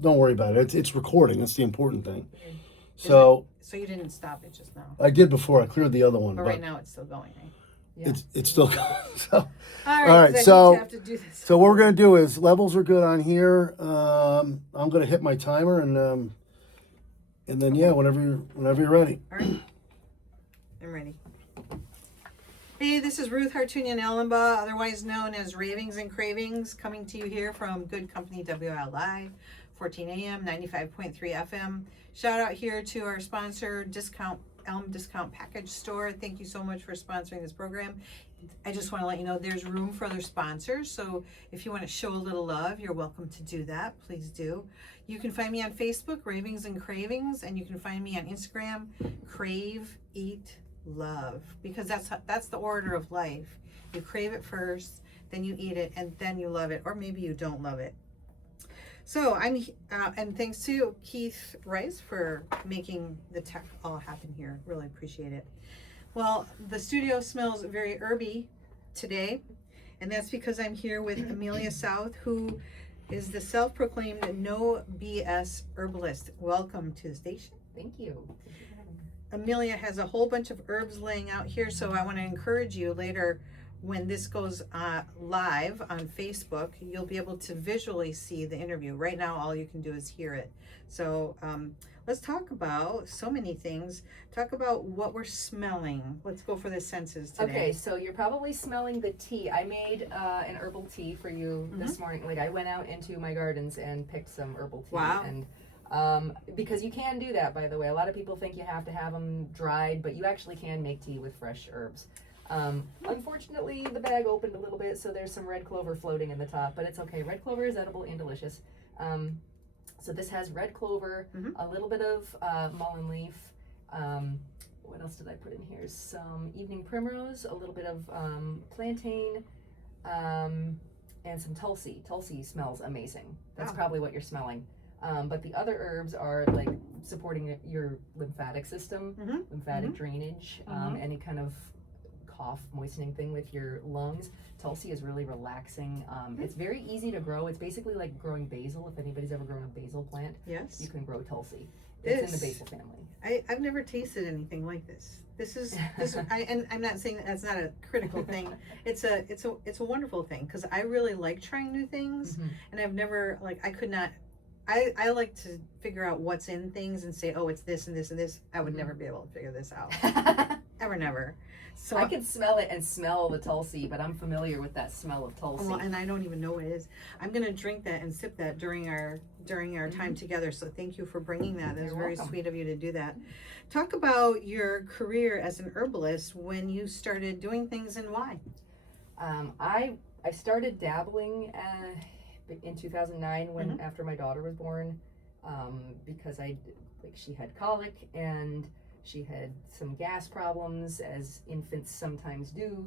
don't worry about it. It's recording. That's the important thing. Okay. So So you didn't stop it just now. I did before. I cleared the other one, But right now it's still going, right? Yeah. it's still going. So, All right. all right. 'cause I So hate to have to do this. so what we're gonna do is levels are good on here. I'm gonna hit my timer and then yeah, whenever you're ready. All right. I'm ready. Hey, this is Ruth Hartunian-Alumbaugh, otherwise known as Ravings and Cravings, coming to you here from Good Company WL Live, 14 AM, 95.3 FM. Shout out here to our sponsor, Elm Discount Package Store. Thank you so much for sponsoring this program. I just want to let you know there's room for other sponsors, so if you want to show a little love, you're welcome to do that. Please do. You can find me on Facebook, Ravings and Cravings, and you can find me on Instagram, Crave, Eat, Love, because that's the order of life. You crave it first, then you eat it, and then you love it, or maybe you don't love it. So I'm and thanks to Keith Rice for making the tech all happen here. Really appreciate it. Well, the studio smells very herby today, and that's because I'm here with Amelia South, who is the self-proclaimed No-BS Herbalist. Welcome to the station. Thank you. Amelia has a whole bunch of herbs laying out here, so I want to encourage you later when this goes live on Facebook, you'll be able to visually see the interview. Right now, all you can do is hear it. So let's talk about so many things. Talk about what we're smelling. Let's go for the senses today. Okay, so you're probably smelling the tea. I made an herbal tea for you this morning. Like I went out into my gardens and picked some herbal tea. Wow. And because you can do that, by the way. A lot of people think you have to have them dried, but you actually can make tea with fresh herbs. Unfortunately, the bag opened a little bit, so there's some red clover floating in the top, but it's okay. Red clover is edible and delicious. So this has red clover, a little bit of mullein leaf. What else did I put in here? Some evening primrose, a little bit of plantain, and some tulsi. Tulsi smells amazing. That's probably what you're smelling. But the other herbs are like supporting your lymphatic system, lymphatic drainage, any kind of cough moistening thing with your lungs. Tulsi is really relaxing. It's very easy to grow. It's basically like growing basil. If anybody's ever grown a basil plant, yes, you can grow Tulsi. It's in the basil family. I've never tasted anything like this. This is and I'm not saying that that's not a critical thing. It's a wonderful thing because I really like trying new things, and I've never I like to figure out what's in things and say, oh, it's this and this and this. I would never be able to figure this out. Never. So I can smell it and smell the Tulsi, but I'm familiar with that smell of Tulsi. Well, and I don't even know what it is. I'm gonna drink that and sip that during our time together. So thank you for bringing that. That was very sweet of you to do that. Talk about your career as an herbalist, when you started doing things and why. I started dabbling in 2009 when after my daughter was born, because she had colic and she had some gas problems, as infants sometimes do,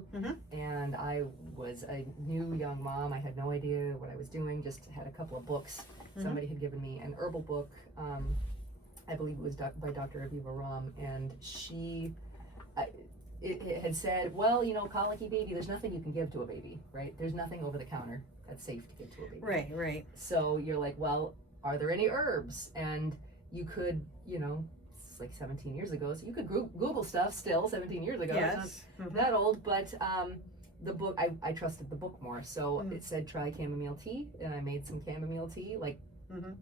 and I was a new young mom. I had no idea what I was doing, just had a couple of books. Somebody had given me an herbal book, I believe it was by Dr. Aviva Ram, and it had said, well, colicky baby, there's nothing you can give to a baby, right? There's nothing over the counter that's safe to give to a baby. Right. So you're like, well, are there any herbs? And you could, it's like 17 years ago, so you could Google stuff still 17 years ago. Yes. It's not that old, but the book, I trusted the book more. So it said try chamomile tea, and I made some chamomile tea, like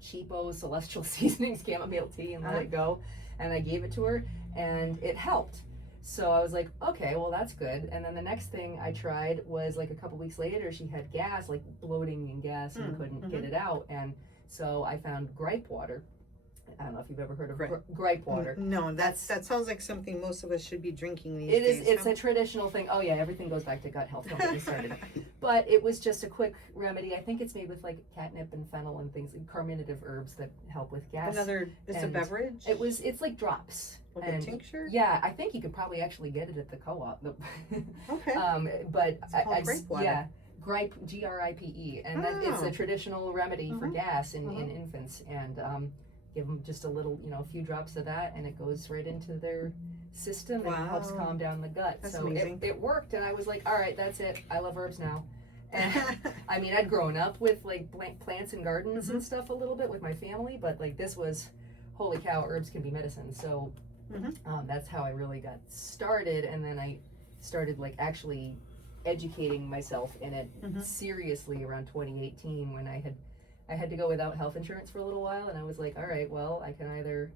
cheapo Celestial Seasonings chamomile tea, and let it go. And I gave it to her, and it helped. So I was like, okay, well, that's good. And then the next thing I tried was like a couple weeks later, she had gas, like bloating and gas, and couldn't get it out. And so I found gripe water. I don't know if you've ever heard of gripe water. No, that sounds like something most of us should be drinking these days. It is. It's a traditional thing. Oh yeah, everything goes back to gut health. Don't get me started. But it was just a quick remedy. I think it's made with like catnip and fennel and things, carminative herbs that help with gas. It's a beverage? It's like drops. Like a tincture? Yeah, I think you could probably actually get it at the co-op. Okay. But it's called grape water. Yeah. Gripe, Gripe, and that it's a traditional remedy for gas in infants, and give them just a little, a few drops of that, and it goes right into their system and helps calm down the gut. That's so amazing. It worked, and I was like, all right, that's it. I love herbs now. And I mean, I'd grown up with like plants and gardens and stuff a little bit with my family, but like this was, holy cow, herbs can be medicine. So that's how I really got started. And then I started like actually educating myself in it seriously around 2018 when I had to go without health insurance for a little while. And I was like, all right, well, I can either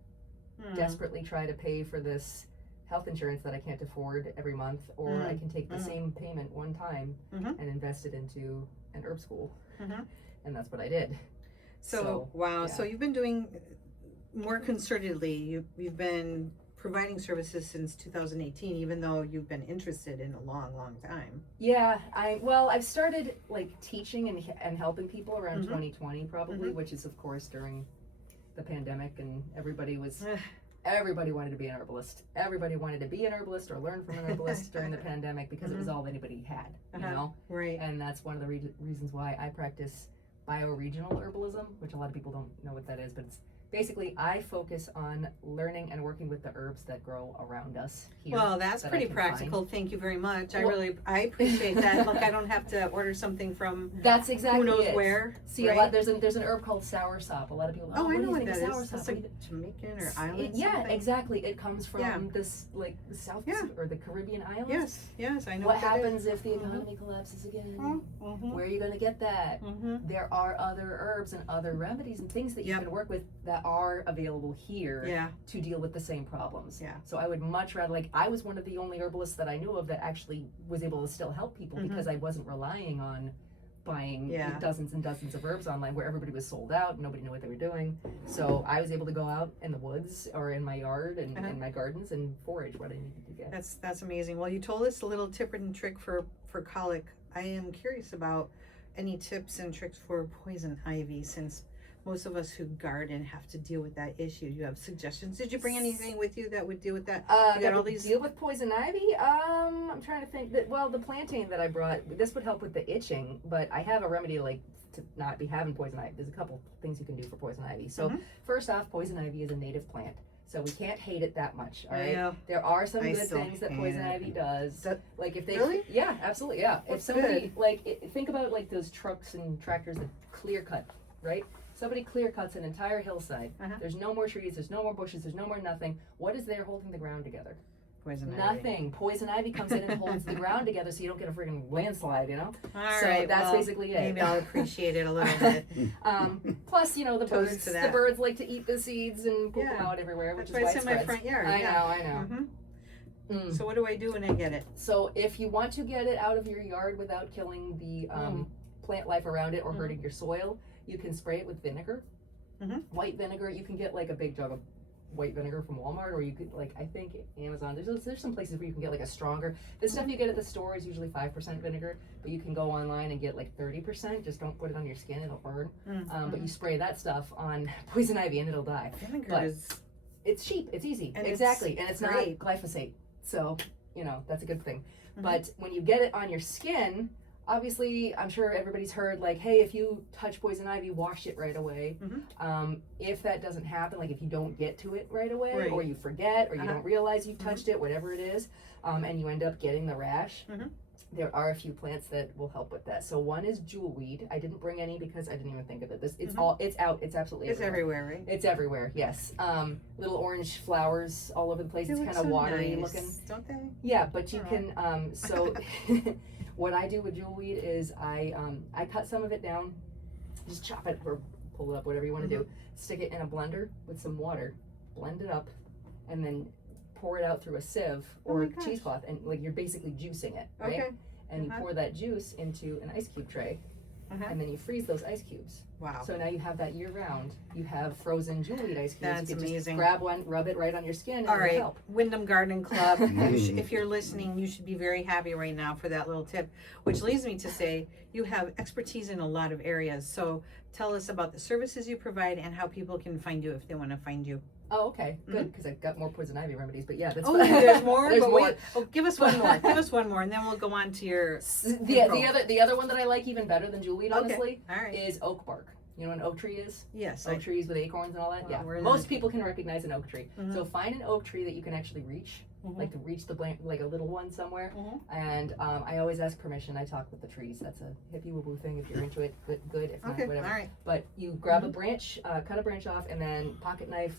desperately try to pay for this health insurance that I can't afford every month, or I can take the same payment one time and invest it into an herb school. And that's what I did. So wow. Yeah. So you've been doing more concertedly. You've been providing services since 2018, even though you've been interested in a long time. Yeah, I've started like teaching and helping people around 2020 probably, which is of course during the pandemic, and everybody wanted to be an herbalist. Everybody wanted to be an herbalist or learn from an herbalist during the pandemic because it was all anybody had, you know? Right. And that's one of the reasons why I practice bioregional herbalism, which a lot of people don't know what that is, but it's basically I focus on learning and working with the herbs that grow around us here. Well, that's pretty practical. Thank you very much. I appreciate that. Look, I don't have to order something from that's exactly who knows it. where. See, right? a lot, there's an herb called soursop. A lot of people. Oh, I know what what that is. Soursop? That's like Jamaican or island. Yeah, something? exactly. It comes from this like the South Yeah. or the Caribbean islands. Yes, I know. What that happens is. if the economy collapses again? Mm-hmm. Where are you going to get that? There are other herbs and other remedies and things that you can work with that are available here to deal with the same problems. Yeah. So I would much rather, like, I was one of the only herbalists that I knew of that actually was able to still help people because I wasn't relying on buying dozens and dozens of herbs online where everybody was sold out and nobody knew what they were doing. So I was able to go out in the woods or in my yard and in my gardens and forage what I needed to get. That's amazing. Well, you told us a little tip and trick for colic. I am curious about any tips and tricks for poison ivy, since most of us who garden have to deal with that issue. You have suggestions? Did you bring anything with you that would deal with that? You got all these deal with poison ivy. I'm trying to think that. Well, the plantain that I brought, this would help with the itching, but I have a remedy like to not be having poison ivy. There's a couple things you can do for poison ivy. So first off, poison ivy is a native plant. So we can't hate it that much, all right? Yeah. There are some good things that poison ivy does. Like if they, really? Yeah, absolutely, yeah. What's if somebody think about like those trucks and tractors that clear cut, right? Somebody clear cuts an entire hillside. There's no more trees, there's no more bushes, there's no more nothing. What is there holding the ground together? Poison ivy. Nothing. Poison ivy comes in and holds the ground together so you don't get a freaking landslide, you know? All so right, that's well, basically it. Maybe I'll appreciate it a little bit. Plus, you know, the Toast to that. birds like to eat the seeds and poop them out everywhere, which That's is why why it's in my front yard. I know. So what do I do when I get it? So if you want to get it out of your yard without killing the plant life around it or hurting your soil, you can spray it with vinegar. White vinegar. You can get like a big jug of white vinegar from Walmart, or you could, like, I think Amazon, there's some places where you can get like a stronger, the stuff you get at the store is usually 5% vinegar, but you can go online and get like 30%. Just don't put it on your skin, it'll burn. But you spray that stuff on poison ivy and it'll die. Vinegar is, it's cheap, it's easy, and exactly, and it's great. not glyphosate, so you know that's a good thing. But when you get it on your skin, obviously, I'm sure everybody's heard, like, hey, if you touch poison ivy, wash it right away. If that doesn't happen, like if you don't get to it right away, or you forget, or you don't realize you've touched it, whatever it is, and you end up getting the rash, there are a few plants that will help with that. So one is jewelweed. I didn't bring any because I didn't even think of it. It's out, it's absolutely everywhere, right? It's everywhere, yes. Little orange flowers all over the place. It's kind of watery looking. Don't they? Yeah, but you can, so what I do with jewelweed is I cut some of it down, just chop it or pull it up, whatever you want to do, stick it in a blender with some water, blend it up, and then pour it out through a sieve or cheesecloth, and like you're basically juicing it, right? And you pour that juice into an ice cube tray, and then you freeze those ice cubes. Wow. So now you have that year round. You have frozen jewelweed ice cubes. That's you can amazing. Just grab one, rub it right on your skin, and All it'll right, help. Wyndham Garden Club. If you're listening, you should be very happy right now for that little tip, which leads me to say you have expertise in a lot of areas. So tell us about the services you provide and how people can find you if they want to find you. Oh, okay, good, because I've got more poison ivy remedies. But yeah, that's there's more. There's but more. Wait, give us one more. Give us one more, and then we'll go on to your. The other one that I like even better than jewelweed, honestly, All right. is oak bark. You know what an oak tree is? Yes. Oak trees with acorns and all that. Yeah. Most people can recognize an oak tree. So find an oak tree that you can actually reach like to reach the like a little one somewhere. Mhm. And I always ask permission. I talk with the trees. That's a hippie woo if you're into it. Good. If not, Okay, whatever. all right. But you grab a branch, cut a branch off, and then pocket knife,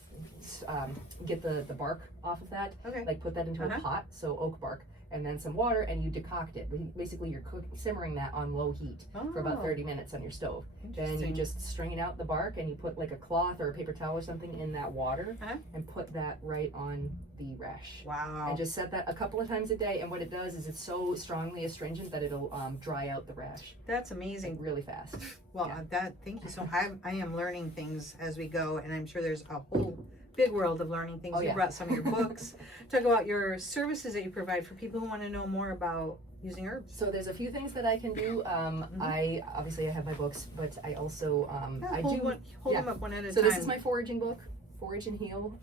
get the bark off of that. Okay. Like put that into a pot, so oak bark, and then some water, and you decoct it. Basically, you're simmering that on low heat for about 30 minutes on your stove. Then you Interesting. just strain out the bark, and you put like a cloth or a paper towel or something in that water, and put that right on the rash. Wow. And just set that a couple of times a day, and what it does is it's so strongly astringent that it'll dry out the rash. That's amazing. Like, really fast. Well, Yeah. thank you. So I am learning things as we go, and I'm sure there's a whole big world of learning things. Oh, You yeah. brought some of your books. Talk about your services that you provide for people who want to know more about using herbs. So there's a few things that I can do. I have my books, but I also I hold do hold them up one at a So time. this is my foraging book, Forage and Heal,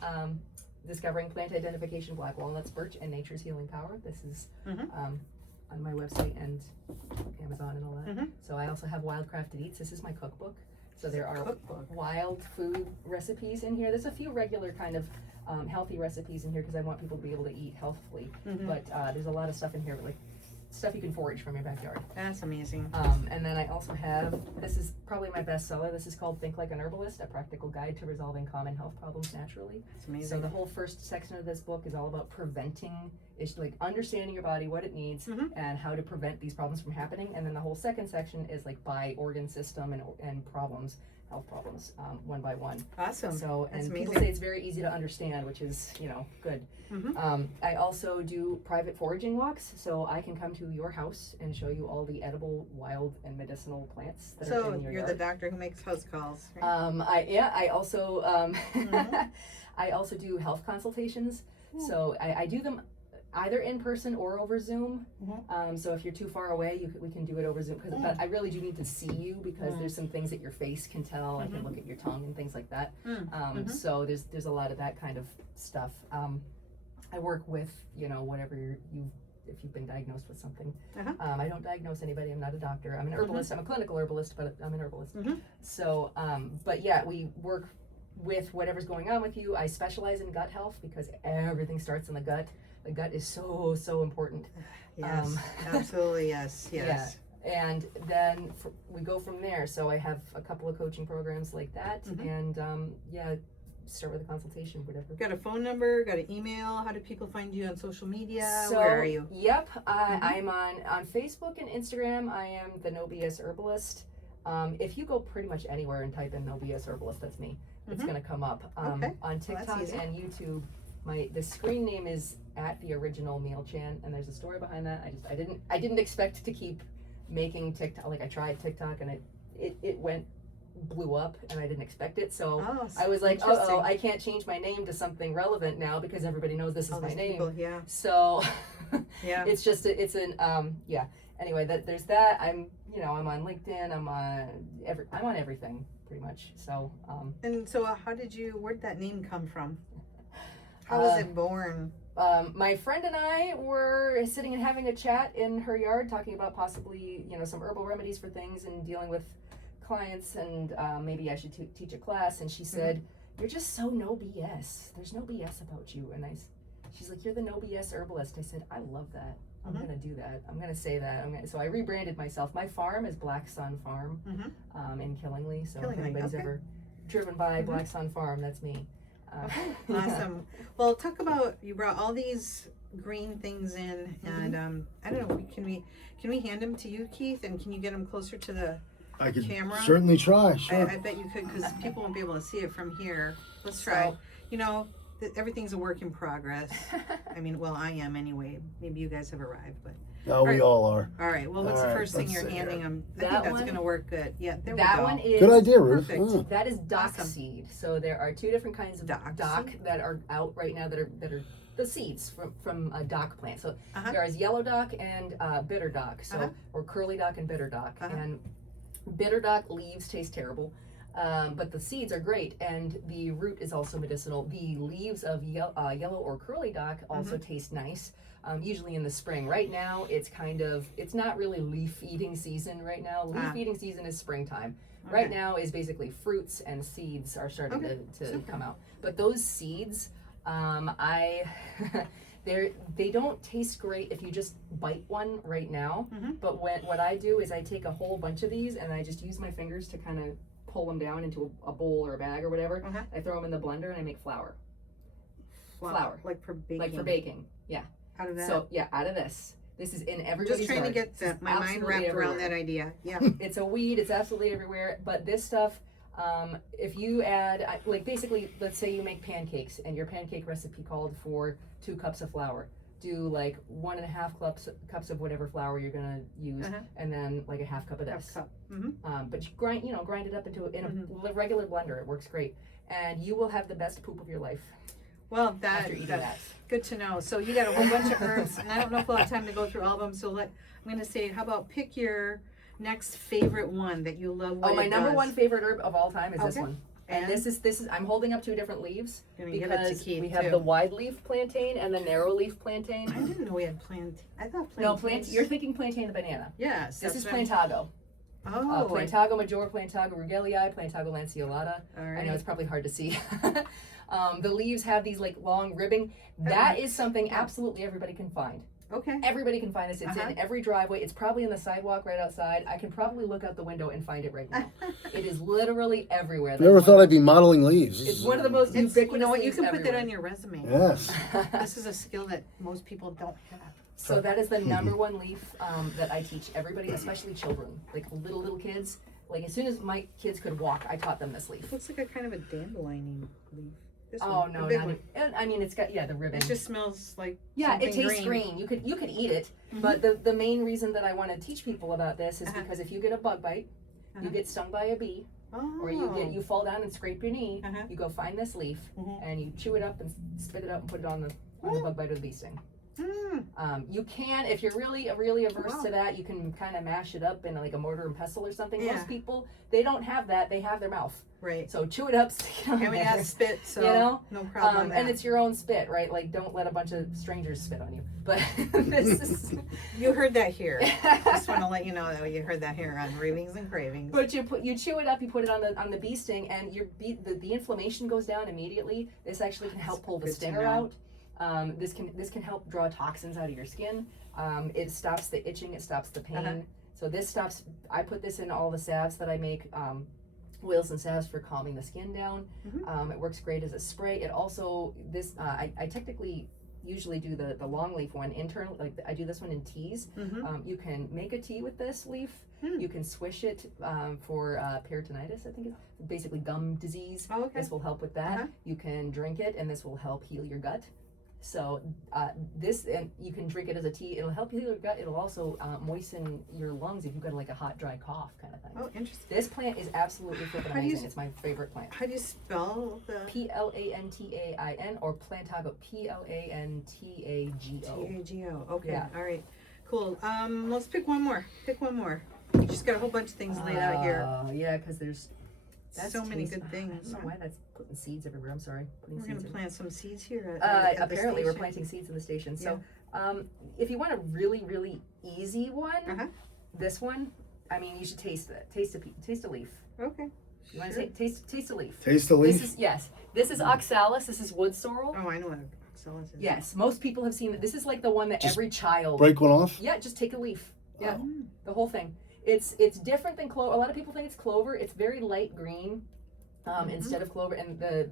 Discovering Plant Identification, Black Walnuts, Birch, and Nature's Healing Power. This is on my website and Amazon and all that. So I also have Wildcrafted Eats. This is my cookbook. So there are wild food recipes in here. There's a few regular kind of healthy recipes in here because I want people to be able to eat healthfully. But there's a lot of stuff in here, like stuff you can forage from your backyard. That's amazing. And then I also have, this is probably my bestseller. This is called Think Like an Herbalist, a practical guide to resolving common health problems naturally. That's amazing. So the whole first section of this book is all about preventing, like understanding your body, what it needs, and how to prevent these problems from happening. And then the whole second section is like by organ system and problems, health problems, one by one. Awesome. So, That's and people amazing. say it's very easy to understand, which is, good. I also do private foraging walks, so I can come to your house and show you all the edible, wild, and medicinal plants that are So in your you're yard. the doctor who makes house calls. Right? I also I also do health consultations. So I do them either in person or over Zoom. So if you're too far away, we can do it over Zoom. But I really do need to see you because there's some things that your face can tell. I can look at your tongue and things like that. So there's a lot of that kind of stuff. I work with whatever if you've been diagnosed with something. I don't diagnose anybody. I'm not a doctor. I'm an herbalist. I'm a clinical herbalist, but I'm an herbalist. So, but yeah, we work with whatever's going on with you. I specialize in gut health because everything starts in the gut. The gut is so important. Yes, absolutely. Yes. Yeah, and then we go from there. So I have a couple of coaching programs like that, and start with a consultation, whatever. Got a phone number? Got an email? How do people find you on social media? So, Where are you? Yep, I'm on Facebook and Instagram. I am the No-BS Herbalist. If you go pretty much anywhere and type in No-BS Herbalist, that's me. It's gonna come up. Okay. On Well, TikTok that's easy. and YouTube. The screen name is at the original Meal Chan, and there's a story behind that. I didn't expect to keep making TikTok. Like I tried TikTok and it blew up, and I didn't expect it. So I was like, oh, I can't change my name to something relevant now because everybody knows this is my name. People, yeah. So Yeah. it's just it's an Anyway, there's that. I'm on LinkedIn. I'm on everything pretty much. So And so, where'd that name come from? How was it born? My friend and I were sitting and having a chat in her yard, talking about possibly, some herbal remedies for things and dealing with clients, and maybe I should teach a class. And she said, "You're just so no BS. There's no BS about you." And she's like, "You're the no BS herbalist." I said, "I love that. I'm gonna do that. I'm gonna say that. So I rebranded myself. My farm is Black Sun Farm in Killingly. So if anybody's ever driven by Black Sun Farm, that's me." Awesome. Well, talk about, you brought all these green things in, and I don't know, can we hand them to you, Keith, and can you get them closer to the I could camera? certainly try. Sure. I bet you could, because people won't be able to see it from here. Let's try. Everything's a work in progress. I mean, well, I am anyway. Maybe you guys have arrived, but No, we all are. all right. Well, what's the All right, first thing let's you're see handing here. them? I That think that's one- going to work good. Yeah, there we That go. one is Good idea, Ruth. Perfect. Mm. That is dock Awesome. seed. So there are two different kinds of Dock dock seed? that are out right now that are the seeds from a dock plant. So Uh-huh. there is yellow dock and bitter dock. So or curly dock and bitter dock. And bitter dock leaves taste terrible. But the seeds are great, and the root is also medicinal. The leaves of yellow or curly dock also taste nice, usually in the spring. Right now, it's not really leaf eating season right now. Leaf eating season is springtime. Okay. Right now is basically fruits and seeds are starting to come out. But those seeds, They don't taste great if you just bite one right now. Mhm. But what I do is I take a whole bunch of these and I just use my fingers to kind of pull them down into a bowl or a bag or whatever. Uh-huh. I throw them in the blender and I make flour. Flour. Like for baking. Like for baking. Yeah. Out of that. So yeah, out of this. This is in I'm everybody's just trying to garden. get my mind Absolutely wrapped around everywhere. that idea. Yeah. It's a weed. It's absolutely everywhere. But this stuff, if you add, like basically, let's say you make pancakes and your pancake recipe called for 2 cups of flour. Do like 1.5 cups of whatever flour you're gonna use, Uh-huh. and then like a half cup of this. Half cup. Mm-hmm. But you grind it up into a regular blender. It works great, and you will have the best poop of your life Well, after eating that. that's good to know. So you got a whole bunch of herbs, and I don't know if we'll have time to go through all of them. So I'm going to say, how about pick your next favorite one that you love? What Oh, my it number does. one favorite herb of all time is this Okay. one. And this is I'm holding up 2 different leaves Gonna give it to because Keith, we have too. the wide leaf plantain and the narrow leaf plantain. I didn't know we had plantain. I thought No, plantains. you're thinking plantain the banana. Yes. This is that's what I'm- plantago. Oh. Plantago major, plantago rugelii, plantago lanceolata. All I right. know it's probably hard to see. The leaves have these like long ribbing. That is something absolutely everybody can find. Okay. Everybody can find this. It's Uh-huh. in every driveway. It's probably in the sidewalk right outside. I can probably look out the window and find it right now. It is literally everywhere. You ever thought I'd be modeling leaves? It's one of the most It's, ubiquitous you know what? You leaves can put that everywhere. on your resume. Yes. This is a skill that most people don't have. So that is the number one leaf that I teach everybody, especially children, like little kids. Like as soon as my kids could walk, I taught them this leaf. Looks like a kind of a dandelion leaf. This Oh one, no, the big not one. even, I mean it's got the ribbon. It just smells like Yeah, it something tastes green. You could eat it, Mhm. but the main reason that I want to teach people about this is Uh-huh. because if you get a bug bite, you Uh-huh. get stung by a bee, Oh. or you fall down and scrape your knee, Uh-huh. you go find this leaf Mhm. and you chew it up and spit it out and put it on the bug bite or the bee sting. Mm. You can, if you're really averse Wow. to that, you can kind of mash it up in like a mortar and pestle or something. Yeah. Most people, they don't have that. They have their mouth. Right. So chew it up, stick it on And we there. have spit, so You know? no problem with that. And it's your own spit, right? Like, don't let a bunch of strangers spit on you. But this is. You heard that here. Just want to let you know that you heard that here on Ravings and Cravings. But you chew it up, you put it on the bee sting, and the inflammation goes down immediately. This actually can help pull the good to stinger know. out. This can help draw toxins out of your skin. It stops the itching. It stops the pain. Uh-huh. So this stops. I put this in all the salves that I make. Oils and salves for calming the skin down. Mhm. It works great as a spray. It also I technically usually do the long leaf one internal. Like I do this one in teas. Mhm. You can make a tea with this leaf. Hmm. You can swish it for peritonitis, I think it's basically gum disease. Oh, okay. This will help with that. Uh-huh. You can drink it, and this will help heal your gut. So and you can drink it as a tea. It'll help heal your gut. It'll also moisten your lungs if you've got like a hot, dry cough kind of thing. Oh, interesting. This plant is absolutely flippin' How do you amazing. It's my favorite plant. How do you spell the Plantain or plantago, Plantago. T-A-G-O? Okay. Yeah. All right. Cool. Let's pick one more. Pick one more. You just got a whole bunch of things laid out here. Yeah, because there's So many good I things. don't know why that's putting seeds everywhere. I'm sorry. Putting We're gonna seeds plant some seeds here. At the apparently, we're station. planting seeds in the station. So, if you want a really easy one, Uh-huh. this one, I mean, you should taste it. Taste a leaf. Okay. You want Sure. to taste a leaf. Taste the leaf. This is oxalis. This is wood sorrel. Oh, I know what oxalis is. Yes, most people have seen it. This is like the one that Just every child. Break one off. Yeah, just take a leaf. Yeah, Oh. the whole thing. It's different than clover. A lot of people think it's clover. It's very light green. Instead of clover, and the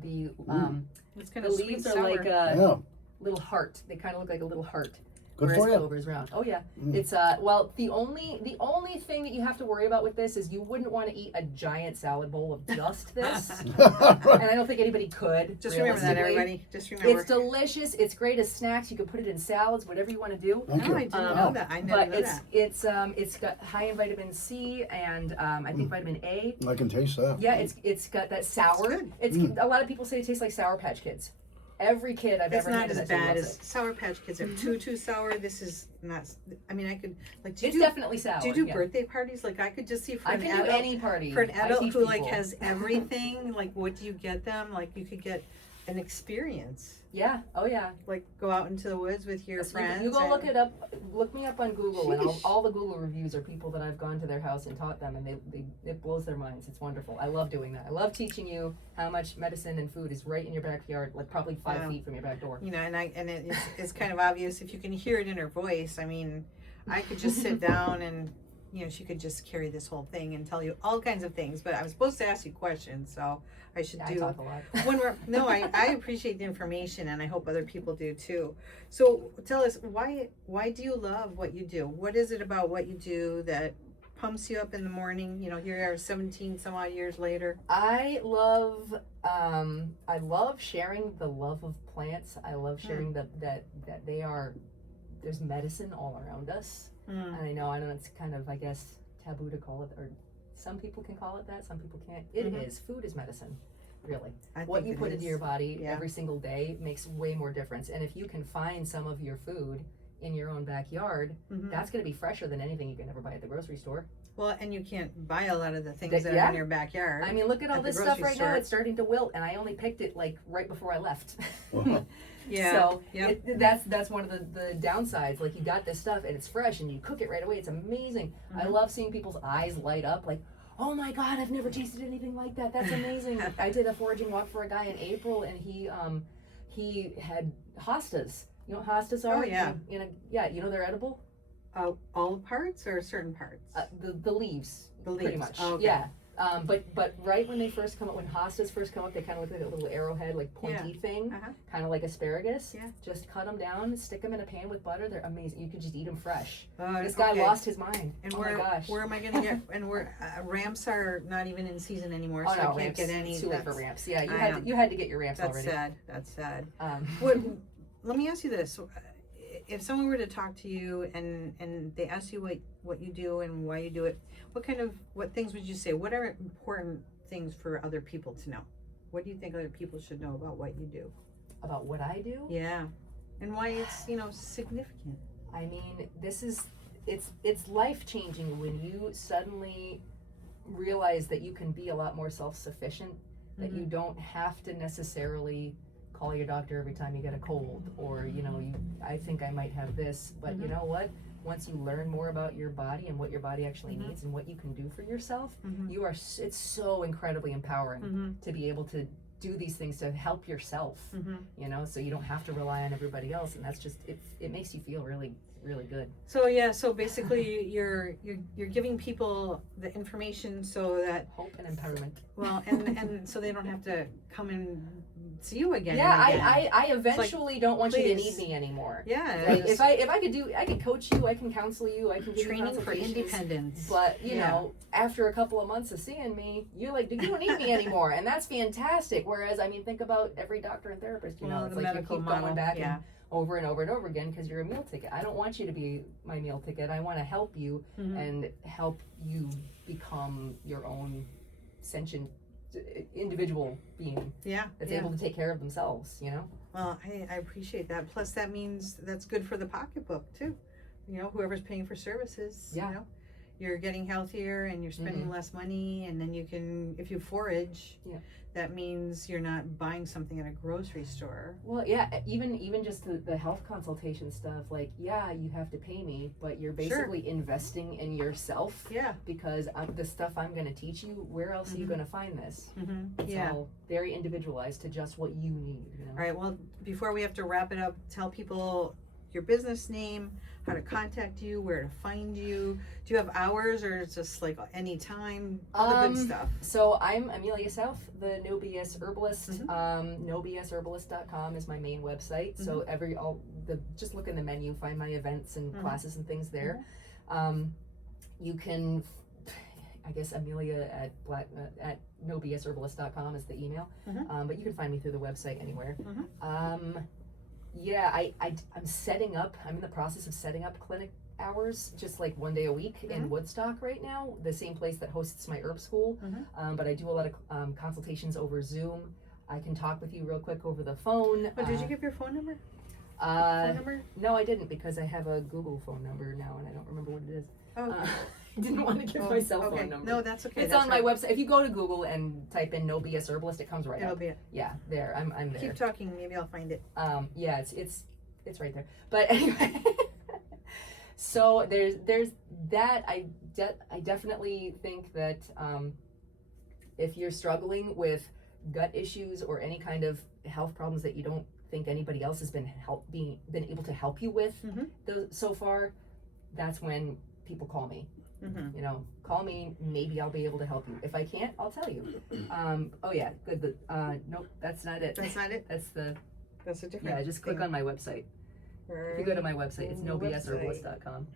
It's kind the of sweet leaves are sour. like a Yeah. little heart. They kind of look like a little heart. Good whereas for you. clover is round. Oh yeah, Mm. it's well the only thing that you have to worry about with this is you wouldn't want to eat a giant salad bowl of just this, and I don't think anybody could. Just remember that, realistically. everybody. Just remember. It's delicious. It's great as snacks. You can put it in salads, whatever you want to do. Thank No, you. I didn't know that. I never But knew that. it's got high in vitamin C and I think vitamin A. I can taste that. Yeah, it's got that sour. good. It's a lot of people say it tastes like Sour Patch Kids. Every kid I've It's ever not handed as that to bad loves as it. Sour Patch Kids are too sour. This is not. I mean, I could like. Do you It's do, definitely sour. do you do yeah. birthday parties? Like I could just see for I an can do adult. any party. For an I adult teach who like people. has everything, like what do you get them? Like you could get an experience. Yeah. Oh yeah. Like go out into the woods with your friends. You go look it up. Look me up on Google, and Sheesh. all the Google reviews are people that I've gone to their house and taught them, and it blows their minds. It's wonderful. I love doing that. I love teaching you how much medicine and food is right in your backyard, like probably 5 feet from your back door. You know, and it's kind of obvious if you can hear it in her voice. I mean, I could just sit down and, you know, she could just carry this whole thing and tell you all kinds of things. But I was supposed to ask you questions, so I should I do. talk a lot. When we're no, I appreciate the information, and I hope other people do too. So tell us, why do you love what you do? What is it about what you do that pumps you up in the morning? You know, here you are 17 some odd years later. I love sharing the love of plants. I love sharing that they are, there's medicine all around us. And I know it's kind of, I guess, taboo to call it, or some people can call it that, some people can't. It is. Food is medicine, really. What you put into your body every single day makes way more difference. And if you can find some of your food in your own backyard, that's going to be fresher than anything you can ever buy at the grocery store. Well, and you can't buy a lot of the things that are in your backyard. I mean, look at all this stuff right store. now. It's starting to wilt, and I only picked it like right before I left. Yeah. So that's one of the downsides. Like, you got this stuff and it's fresh and you cook it right away. It's amazing. I love seeing people's eyes light up like, oh my God, I've never tasted anything like that. That's amazing. I did a foraging walk for a guy in April, and he had hostas. You know what hostas are? Oh yeah. You know they're edible? All parts or certain parts? The leaves. The leaves. Pretty much. Oh, okay. Yeah. But right when they first come up, when hostas first come up, they kind of look like a little arrowhead, like pointy thing, kind of like asparagus. Yeah. Just cut them down, stick them in a pan with butter. They're amazing. You could just eat them fresh. This Okay. guy lost his mind. And my gosh. where am I going to get? And where ramps are not even in season anymore, so no, I can't ramps, get any. It's too late for ramps. Yeah, I you had to get your ramps That's already. sad. That's sad. What? Let me ask you this: if someone were to talk to you and they ask you what you do and why you do it, what things would you say? What are important things for other people to know? What do you think other people should know about what you do? About what I do? Yeah, and why it's significant. I mean, it's life changing when you suddenly realize that you can be a lot more self-sufficient, that you don't have to necessarily call your doctor every time you get a cold, or I think I might have this, but you know what? Once you learn more about your body and what your body actually needs and what you can do for yourself, it's so incredibly empowering to be able to do these things to help yourself, so you don't have to rely on everybody else, and that's just it makes you feel really, really good. So basically you're giving people the information so that hope and empowerment. Well, and so they don't have to come and see you again. Yeah, and again. I eventually don't want you to please. need me anymore. Yeah, like, if I could coach you, I can counsel you, I can give training you for independence. But you know, after a couple of months of seeing me, you're like, you don't need me anymore, and that's fantastic. Whereas, I mean, think about every doctor and therapist. It's like you keep going back and over and over and over again because you're a meal ticket. I don't want you to be my meal ticket. I want to help you and help you become your own sentient individual being that's able to take care of themselves. Well, I appreciate that. Plus, that means that's good for the pocketbook too. Whoever's paying for services. You're getting healthier and you're spending less money, and then you can, if you forage, that means you're not buying something at a grocery store. Well, yeah, even just the health consultation stuff, like, yeah, you have to pay me, but you're basically investing in yourself. Yeah. Because the stuff I'm going to teach you, where else are you going to find this? It's all very individualized to just what you need. All right, well, before we have to wrap it up, tell people your business name, how to contact you, where to find you. Do you have hours, or it's just like any time? All the good stuff. So I'm Amelia South, the No-BS Herbalist. No-BSHerbalist.com is my main website. So just look in the menu, find my events and classes and things there. You can, I guess, Amelia at No-BSHerbalist.com is the email. But you can find me through the website anywhere. Yeah, I'm in the process of setting up clinic hours, just like one day a week in Woodstock right now, the same place that hosts my herb school. But I do a lot of consultations over Zoom. I can talk with you real quick over the phone. Oh, did you give your phone number? No, I didn't, because I have a Google phone number now and I don't remember what it is. didn't want to give my cell phone okay. number. No, that's okay. It's that's on my right. website. If you go to Google and type in No-BS Herbalist, it comes right It'll up. be it. Yeah, there. I'm there. Keep talking. Maybe I'll find it. Yeah, it's right there. But anyway, so there's that. I definitely think that if you're struggling with gut issues or any kind of health problems that you don't think anybody else has been able to help you with so far, that's when people call me. You know, call me. Maybe I'll be able to help you. If I can't, I'll tell you. Oh yeah, good. Nope, that's not it. That's not it. That's a different. yeah. Just click on my website. If you go to my website, it's no-bsherbalist.com.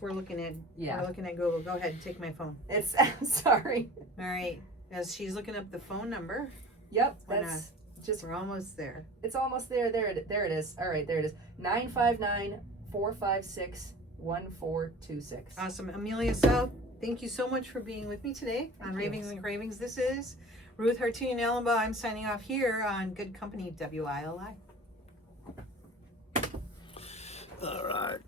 We're looking at Yeah. we're looking at Google. Go ahead, take my phone. It's sorry. All right, as she's looking up the phone number, Yep, Why that's just. we're almost there. It's almost there. There it is. All right, there it is. 959-456-1426. Awesome, Amelia South. Thank you so much for being with me today on Thank you. Ravings and Cravings. This is Ruth Hartunian-Alumbaugh. I'm signing off here on Good Company WILI. All right.